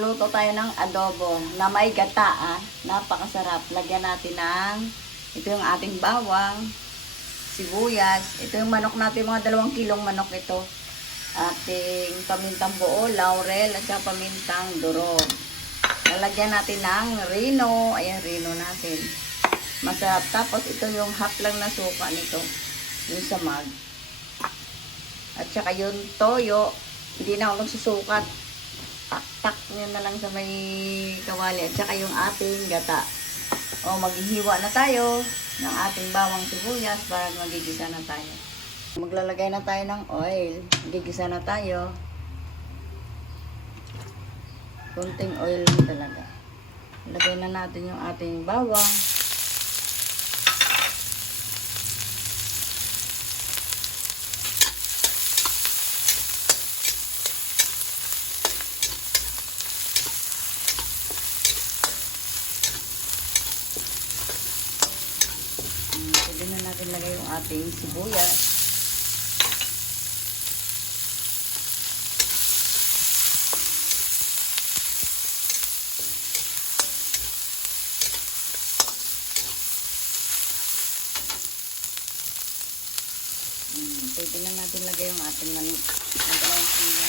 magluluto tayo ng adobo na may gata, napakasarap. Lagyan natin ng, ito yung ating bawang, sibuyas. Ito yung manok natin, mga 2 kilong manok ito. Ating pamintang buo, laurel, at saka pamintang durog. Lalagyan natin ng rino. Ayan, rino natin. Masarap. Tapos ito yung half lang na suka nito. Yung sa mag. At saka yung toyo. Hindi na ako nagsusukat. Tak-tak nyo na lang sa may kawali. At saka yung ating gata. O, maghihiwa na tayo ng ating bawang sibuyas para magigisa na tayo. Maglalagay na tayo ng oil. Magigisa na tayo. Kunting oil lang talaga. Lagay na natin yung ating bawang. Pwede na natin lagay yung ating sibuyas. Pwede na natin lagay yung ating manok. Dalawang kilo.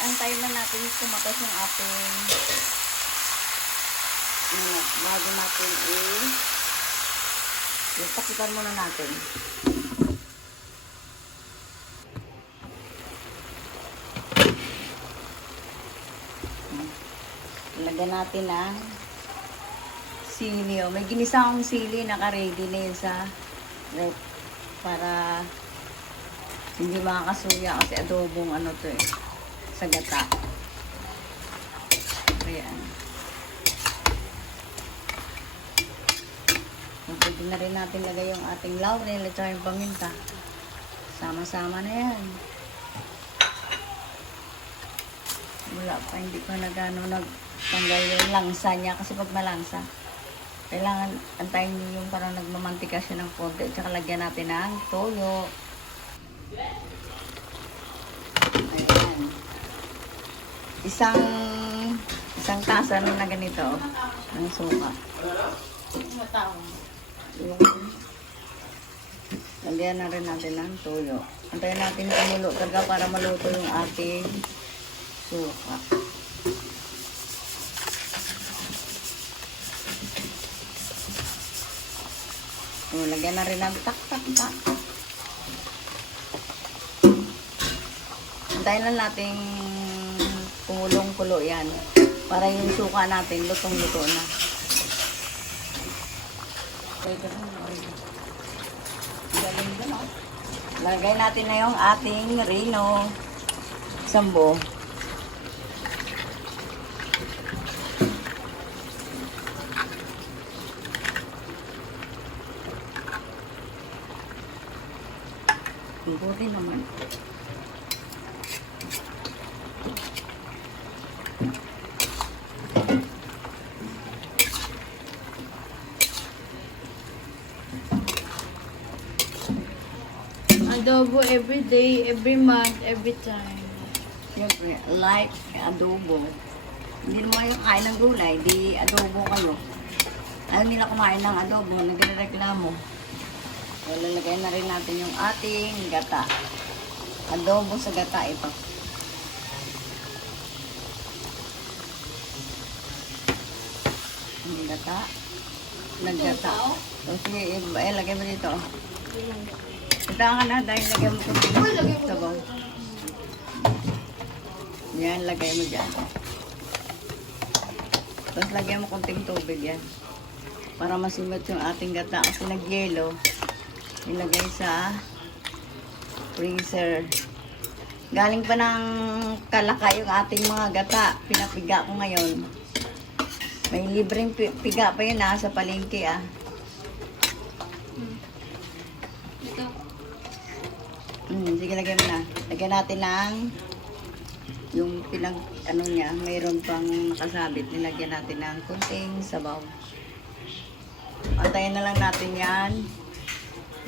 Antayin na natin tumatas yung ating manok. Bago natin takipan muna natin. Lagyan natin ang sili. May ginisa akong sili, naka-ready na yun sa rep para hindi makakasuya kasi adobong ano to sa gata. Ayan. Pwede na rin natin lagay yung ating laurel at yung paminta. Sama-sama na yan. Wala pa, hindi pa nagtanggal yung langsa niya kasi pag malangsa kailangan antayin nyo yung parang nagmamantika siya ng konti at saka lagyan natin ng toyo. Ayan, isang tasa na ganito ng suka. Lagyan na rin natin ng toyo. Antayin natin kumulo talaga para maluto yung ating suka. O, lagyan na rin ng tak. Antayin lang natin kumulong-kulo yan para yung suka natin lutong-luto na. Lagay natin na yung ating rino sambo. Buti naman. Adobo every day, every month, every time. Siyempre, like adobo. Hindi naman yung kain ng gulay, di adobo kayo. Ayaw nila kumain ng adobo, nagrereklamo. So, lalagay na rin natin yung ating gata. Adobo sa gata ito. Ang gata. Naggata. So, sige, lagay mo dito. Ito ka na dahil lagay mo ito. Sabaw. Yan, lagay mo dyan. Tapos lagyan mo konting tubig yan. Para masimot yung ating gata. Kasi nag-yelo. Ilagay sa freezer. Galing pa ng Kalaka yung ating mga gata. Pinapiga ko ngayon. May libreng piga pa yun sa palengke Ito. Sige, lagyan mo na. Lagyan natin ng yung niya, mayroon pang nakasabit. Nilagyan natin ng kunting sabaw. Antayin na lang natin yan.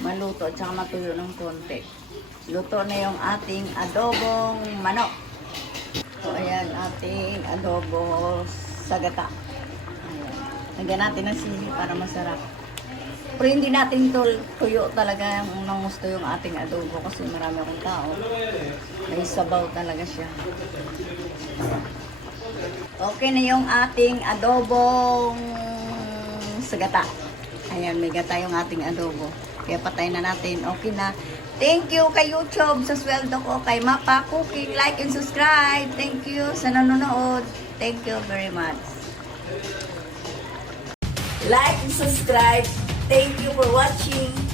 Maluto at saka matuyo ng konti. Luto na yung ating adobong manok. So, ayan, ating adobo sa gata. Ayan. Lagyan natin ng sili para masarap. Pero hindi natin tuyo talaga nang gusto yung ating adobo kasi marami akong tao. May sabaw talaga siya. Okay na yung ating adobong sa gata. Ayan, may gata yung ating adobo. Kaya patay na natin. Okay na. Thank you kay YouTube sa sweldo ko. Kay Mapa Cooking. Like and subscribe. Thank you sa nanonood. Thank you very much. Like and subscribe. Thank you for watching.